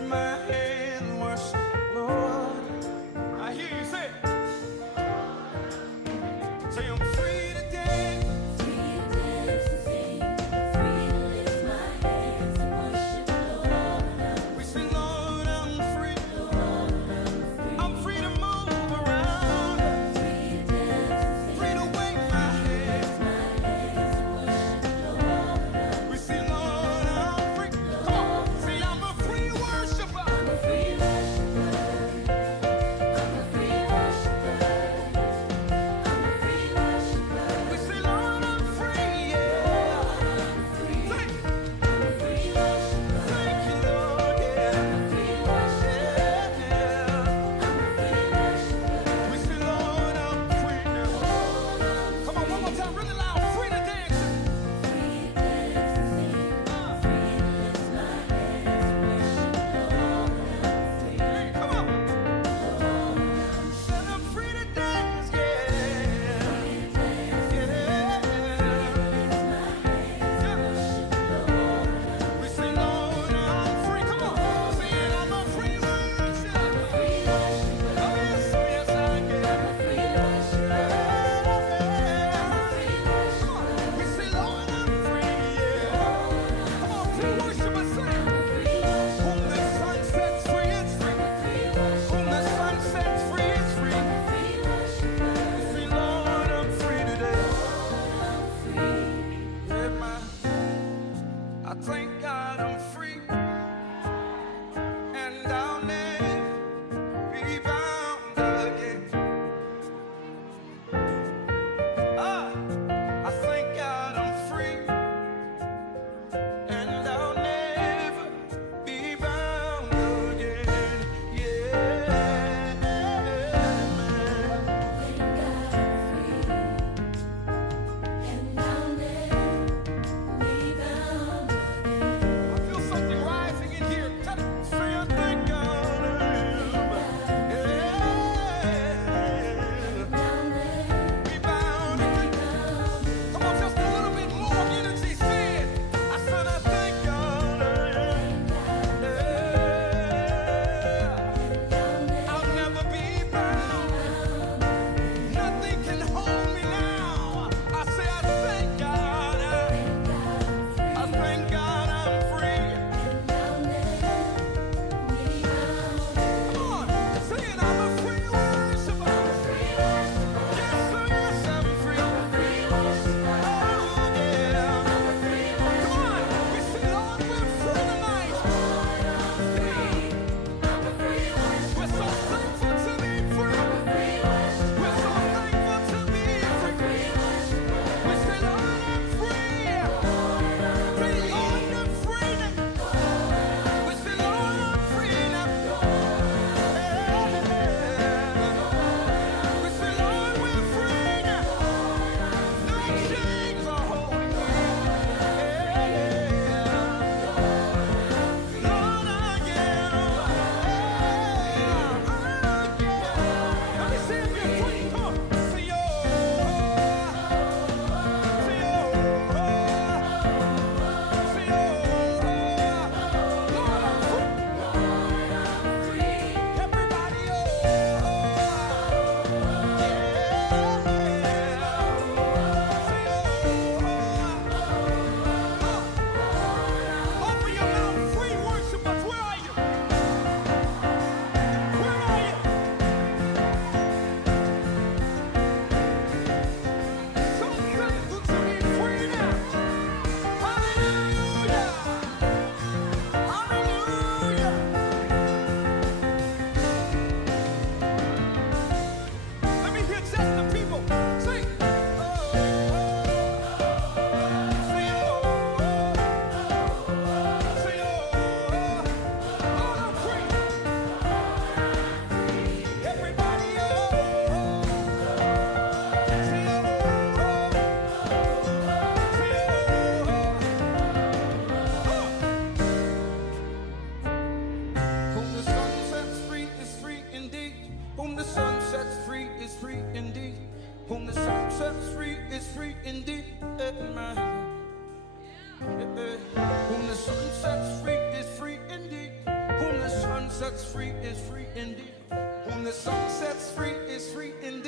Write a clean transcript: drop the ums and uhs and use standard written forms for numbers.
lift my hands and worship, Lord. I hear you say it. Say I'm free to dance. Free to dance and sing, free to lift my hands and worship, Lord. We say, Lord, I'm free. Lord, I'm free. I'm free to move around. Free to dance and sing, Free to wave my hands. my hands and worship, Lord. We say, Lord, I'm free. Come on, say I'm a free worshiper. I'm a sets free is free indeed. Whom the sun sets free is free indeed.